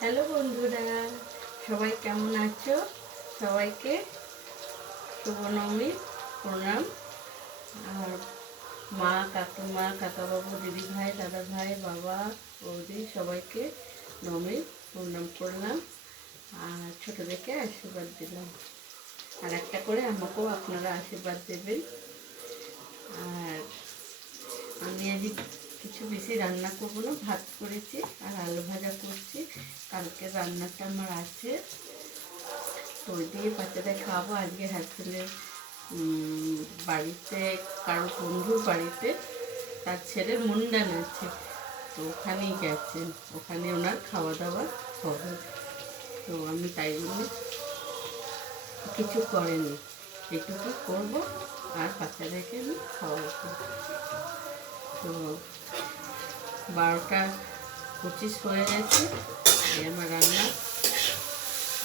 Hello বন্ধুরা, সবাই কেমন আছো? সবাইকে শুভ নবমী প্রণাম। আর মা, কাকিমা, কাকাবাবু, দিদি ভাই, দাদা ভাই, বাবা, বৌদি সবাইকে নবমী প্রণাম করলাম আর ছোটোদেরকে আশীর্বাদ দিলাম। আর একটা করে আমাকেও আপনারা আশীর্বাদ দেবেন। আর আমি আজ কিছু বেশি রান্না করবো না, ভাত করেছি আর আলু ভাজা করছি। কালকে রান্নাটা আমার আছে, তো ওই দিয়ে বাচ্চাদের খাওয়াবো। আজকে হাজবেন্ডের বাড়িতে, কারো বন্ধুর বাড়িতে তার ছেলের মুন্ডান আছে, তো ওখানেই গেছেন, ওখানে ওনার খাওয়া দাওয়া হবে। তো আমি তাই জন্য কিছু করেনি, এটুকু করবো আর বাচ্চাদেরকে আমি খাওয়াবো। তো 12টা 25 হয়ে গেছে। আমার রান্না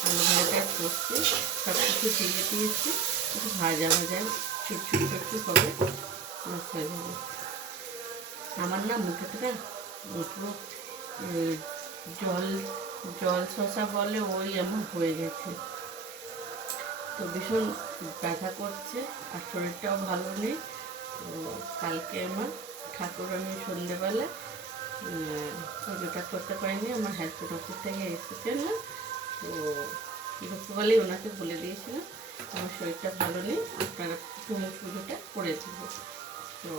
আলু ভাজা করছি, সব কিছু দিয়ে দিয়েছি, একটু ভাজা ভাজা ছুটছু হবে, মাছ হয়ে যাবে। আমার না মুখেটা পুরো জল জল শসা বলে, ওই আমার হয়ে গেছে। তো ভীষণ ব্যথা করছে আর শরীরটাও ভালো নেই। তো কালকে আমার ঠাকুরানি সন্ধেবেলা পুজোটা করতে পারিনি, আমার হাজবেন্ড অফিস থেকে এসেছে না, তো দুপুরবেলায় ওনাকে বলে দিয়েছিলাম আমার শরীরটা ভালো নেই, আপনারা তুমি পুজোটা করে দেবো। তো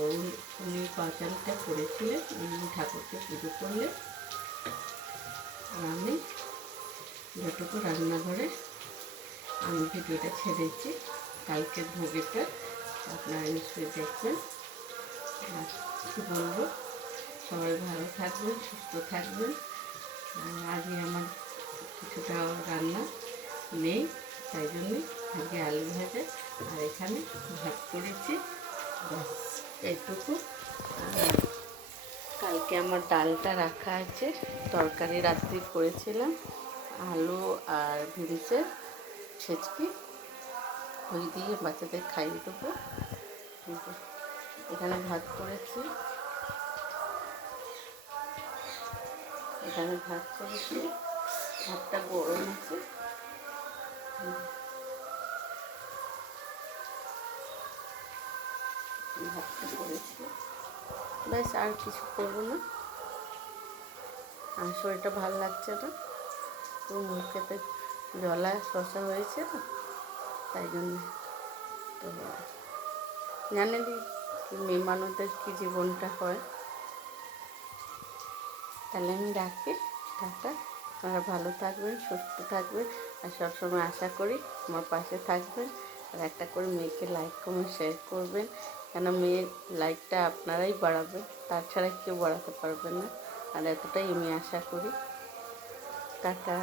উনি পাঁচালিটা করেছিলেন, উনি ঠাকুরকে পুজো করলেন। আর আমি যতটুকু রান্নাঘরে আমি ভিডিওটা ছেড়েছি কালকের ভোগেটা, আপনারা নিশ্চয়ই দেখবেন। আর কী বলবো, সবাই ভালো থাকবেন, সুস্থ থাকবেন। আজকে আমার কিছুটা রান্না নেই, তাই জন্যে আজকে আলু ভাজা আর এখানে ভাত করেছি, ব্যাস এইটুকু। আর কালকে আমার ডালটা রাখা আছে, তরকারি রাত্রি করেছিলাম আলু আর বিনসের ছেচকি, ওই দিয়ে বাচ্চাদের খাইয়ে দেবো। এখানে ভাত করেছি, ভাতটা গরম আছে। ভাতটা করেছি, ব্যাস আর কিছু করবো না। আর শরীরটা ভালো লাগছে না, তো মুখেতে জলা শসা হয়েছে না, তাই জন্য। তো জানেনই মেয়ে মানুষদের কী জীবনটা হয়। তাহলে আমি রাখি, টাটা। আপনারা ভালো থাকবেন, সুস্থ থাকবেন, আর সবসময় আশা করি আমার পাশে থাকবেন। আর একটা করে মেয়েকে লাইক কমেন্ট শেয়ার করবেন, কেন মেয়ের লাইকটা আপনারাই বাড়াবেন, তাছাড়া কেউ বাড়াতে পারবেন না। আর এতটাই আমি আশা করি। টাটা।